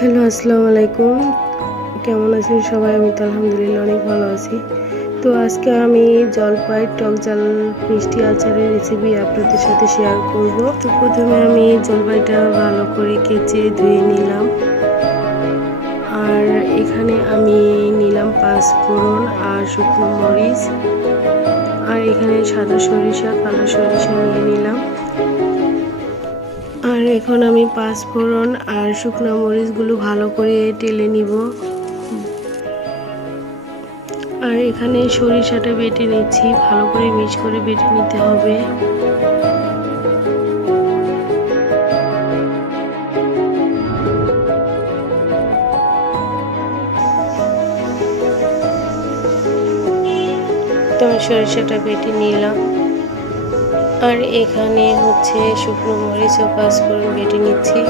Hello, আসসালামু আলাইকুম। কেমন আছেন সবাই? আমি তো আলহামদুলিল্লাহ অনেক ভালো আছি। তো আজকে আমি জলপাই টক জাল মিষ্টি আচারের রেসিপি আপনাদের সাথে শেয়ার করব। তো প্রথমে আমি জলপাইটা ভালো করে কেচে ধুয়ে নিলাম। আর এখানে আমি নিলাম পাঁচ ফোড়ন আর শুকনো মরিচ। আর এখানে সাদা সরিষা, কালো সরিষা নিয়ে নিলাম। আর এখন আমি পাঁচ ফোড়ন আর শুকনো মরিচগুলো ভালো করে টেলে নিব। আর এখানে সরিষাটা বেটে নিচ্ছি, ভালো করে মিক্স করে বেটে নিতে হবে। তো সরিষাটা বেটে নিলাম। আর এখানে হচ্ছে শুকনো মরিচ ও পাঁচফোড়ন বেটে নিচ্ছি।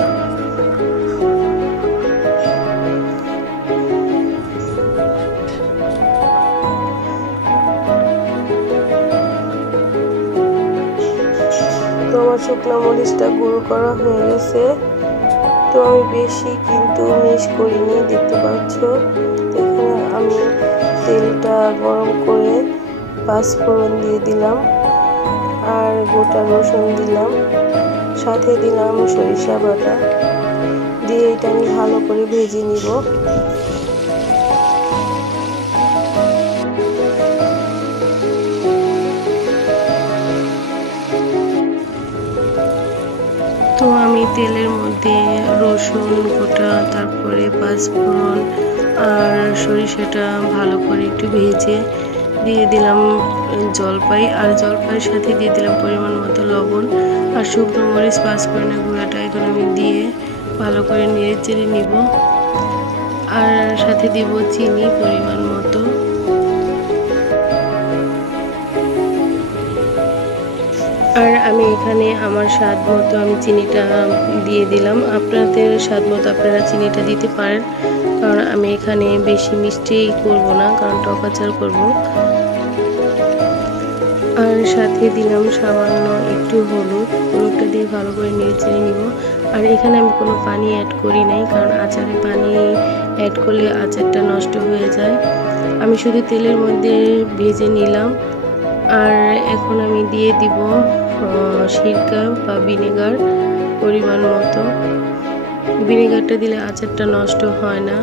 তো আমার শুকনো মরিচটা গুঁড়ো করা হয়ে গেছে। তো আমি বেশি কিন্তু মিস করিনি, দেখতে পাচ্ছ? এখানে আমি তেলটা গরম করে পাঁচফোড়ন দিয়ে দিলাম। আর গোটা রসুন দিলাম, সাথে দিলাম সরিষা বাটা। দিয়ে এটা আমি ভালো করে ভেজে নিব। তো আমি তেলের মধ্যে রসুন, গোটা, তারপরে পাঁচফোড়ন আর সরিষাটা ভালো করে একটু ভেজে দিয়ে দিলাম জলপাই আর জলপাইয়ের সাথে দিয়ে দিলাম পরিমাণ মতো লবণ আর শুকনো মরিচ, পাঁচফোড়নের গুঁড়াটা এখন আমি দিয়ে ভালো করে নেড়ে চেড়ে নিব। আর সাথে দিব চিনি পরিমাণ মতো। আর আমি এখানে আমার স্বাদ মতো আমি চিনিটা দিয়ে দিলাম। আপনাদের স্বাদ মতো আপনারা চিনিটা দিতে পারেন, কারণ আমি এখানে বেশি মিষ্টি করব না, কারণ টক আচার করব। আর সাথে দিলাম সামান্য একটু হলুদ, হলুদটা দিয়ে ভালো করে নেড়ে নিব। আর এখানে আমি কোনো পানি অ্যাড করি নাই, কারণ আচারে পানি অ্যাড করলে আচারটা নষ্ট হয়ে যায়। আমি শুধু তেলের মধ্যে ভেজে নিলাম। আর এখন আমি দিয়ে দিব সিরকা বা ভিনেগার পরিমাণ মতো। ভিনেগারটা দিলে আচারটা নষ্ট হয় না।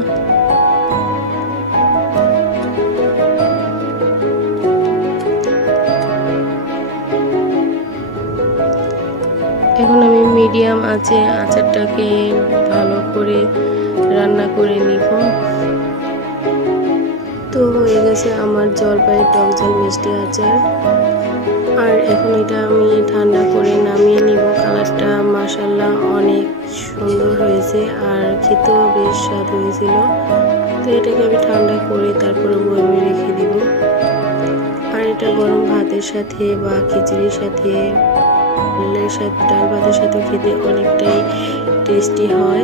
এখন আমি মিডিয়াম আছে, আচারটাকে ভালো করে রান্না করে নিব। তো হয়ে গেছে আমার জলপাইয়ের টক ঝাল মিষ্টি আচার। আর এখন এটা আমি ঠান্ডা করে নামিয়ে নিব। কালারটা মাসাল্লাহ অনেক সুন্দর হয়েছে আর খেতেও বেশ স্বাদ হয়েছিল। তো এটাকে আমি ঠান্ডা করে তারপরে বয়মে রেখে দিব। আর এটা গরম ভাতের সাথে বা খিচুড়ির সাথে ডালের সাথে, ডাল ভাতের সাথে খেতে অনেকটাই টেস্টি হয়।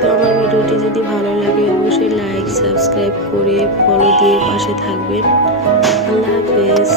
তো আমার ভিডিওটি যদি ভালো লাগে, অবশ্যই লাইক সাবস্ক্রাইব করে ফলো দিয়ে পাশে থাকবেন। আল্লাহ হাফেজ।